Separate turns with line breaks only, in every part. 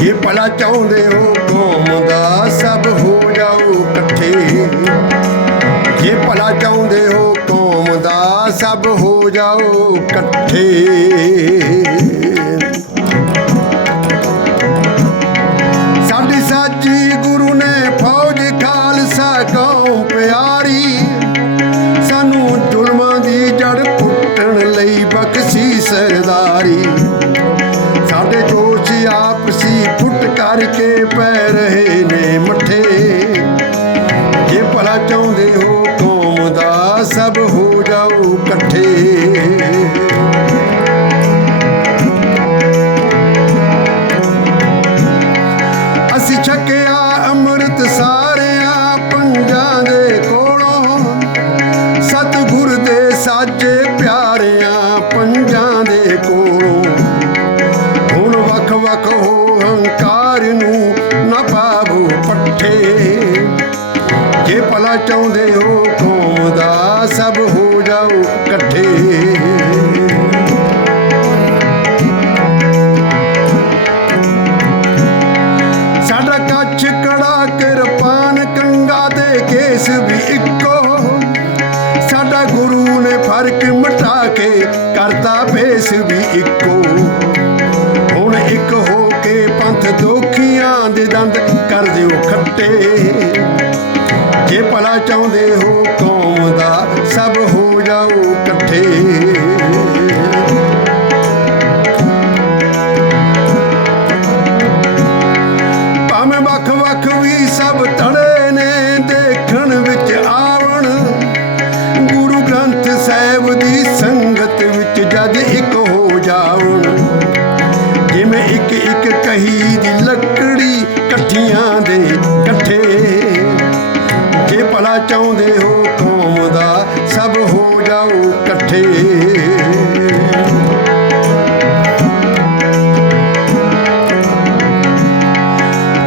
ਜੇ ਭਲਾ ਚਾਹੁੰਦੇ ਹੋ ਕੌਮ ਦਾ ਸਭ ਹੋ ਜਾਓ ਇਕੱਠੇ। ਜੇ ਭਲਾ ਚਾਹੁੰਦੇ ਹੋ ਕੌਮ ਦਾ ਸਭ ਹੋ ਜਾਓ ਇਕੱਠੇ। ਜੇ ਭਲਾ ਚਾਹੁੰਦੇ ਹੋ ਕੌਮ ਦਾ ਸਭ ਹੋ ਜਾਓ ਇਕੱਠੇ। ਸਾਡਾ ਕੱਛ ਕੜਾ ਕਿਰਪਾਨ, ਕੰਗਾ ਦੇ ਕੇਸ ਵੀ ਇੱਕੋ। ਸਾਡਾ ਗੁਰੂ ਨੇ ਫ਼ਰਕ ਮਿਟਾ ਕੇ ਕਰਤਾ ਭੇਸ ਵੀ ਇੱਕੋ। ਹੁਣ ਇੱਕ ਹੋ ਕੇ ਪੰਥ ਦੋਖੀਆਂ ਦੇ ਦੰਦ ਕਰ ਦਿਓ ਖੱਟੇ। ਜੇ ਭਲਾ ਚਾਹੁੰਦੇ ਹੋ ਕੌਮ ਦਾ? ਸਭ ਹੋ ਜਾਓ ਇਕੱਠੇ। ਚਾਹੁੰਦੇ ਹੋ ਕੌਮ ਦਾ, ਸਭ ਹੋ ਜਾਓ ਇਕੱਠੇ।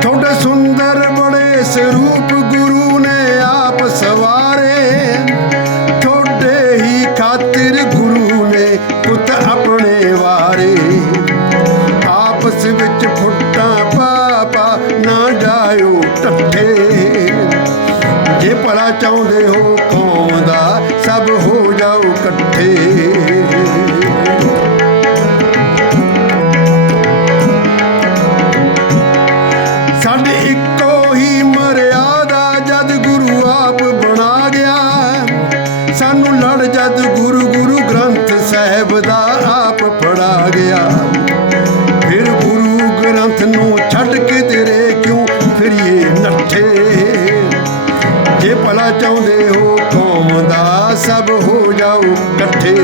ਤੁਹਾਡੇ ਸੁੰਦਰ ਬੜੇ ਸਰੂਪ ਗੁਰੂ ਨੇ ਆਪ ਸਵਾਰੇ। ਤੁਹਾਡੇ ਹੀ ਖਾਤਰ ਗੁਰੂ ਨੇ ਪੁੱਤ ਆਪਣੇ ਵਾਰੇ। ਆਪਸ ਵਿੱਚ ਚਾਹੁੰਦੇ ਹੋ ਕੌਮ ਸਭ ਹੋ ਜਾਓ ਇਕੱਠੇ। ਹੋ ਜਾਓ ਇਕੱਠੇ।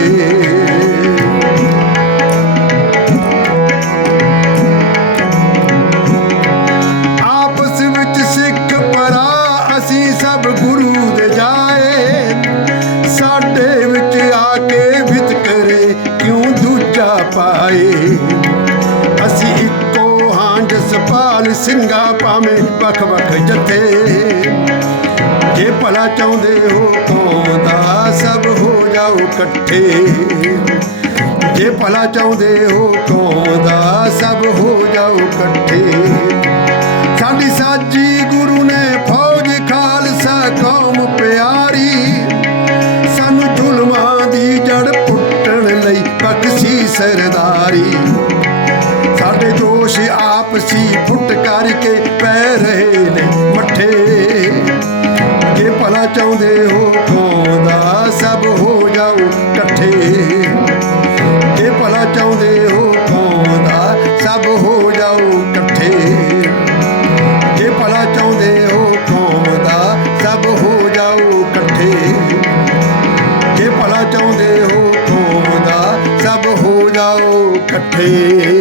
ਆਪਸ ਵਿੱਚ ਸਿੱਖ ਪਰਾ, ਅਸੀਂ ਸਭ ਗੁਰੂ ਦੇ ਜਾਏ। ਸਾਡੇ ਵਿੱਚ ਆ ਕੇ ਵਿਤਕਰੇ ਕਿਉਂ ਦੂਜਾ ਪਾਏ? ਅਸੀਂ ਇੱਕੋ ਹਾਂ ਜਸਪਾਲ ਸਿੰਘਾ ਭਾਵੇਂ ਵੱਖ ਵੱਖ ਜਥੇ। ਜੇ ਭਲਾ ਚਾਹੁੰਦੇ ਹੋ ਕੌਮ ਦਾ ਸਭ ਜਾਓ ਇਕੱਠੇ। ਜੇ ਭਲਾ ਚਾਹੁੰਦੇ ਹੋ ਕੌਮ ਦਾ ਸਭ ਹੋ ਜਾਓ ਇਕੱਠੇ। ਸਾਡੀ ਸਾਜੀ ਗੁਰੂ ਨੇ ਫੌਜ ਖਾਲਸਾ ਕੌਮ ਪਿਆਰੀ। ਸਾਨੂੰ ਜ਼ੁਲਮਾਂ ਦੀ ਜੜ ਪੁੱਟਣ ਲਈ ਬਖਸ਼ੀ ਸਰਦਾਰੀ। ਸਾਡੇ ਜੋਸ਼ ਆਪਸੀ ਫੁੱਟ ਕਰਕੇ ਪੈ ਰਹੇ ਨੇ ਮੱਠੇ। ਜੇ ਭਲਾ ਚਾਹੁੰਦੇ ਹੋ ਜੇ ਇਕੱਠੇ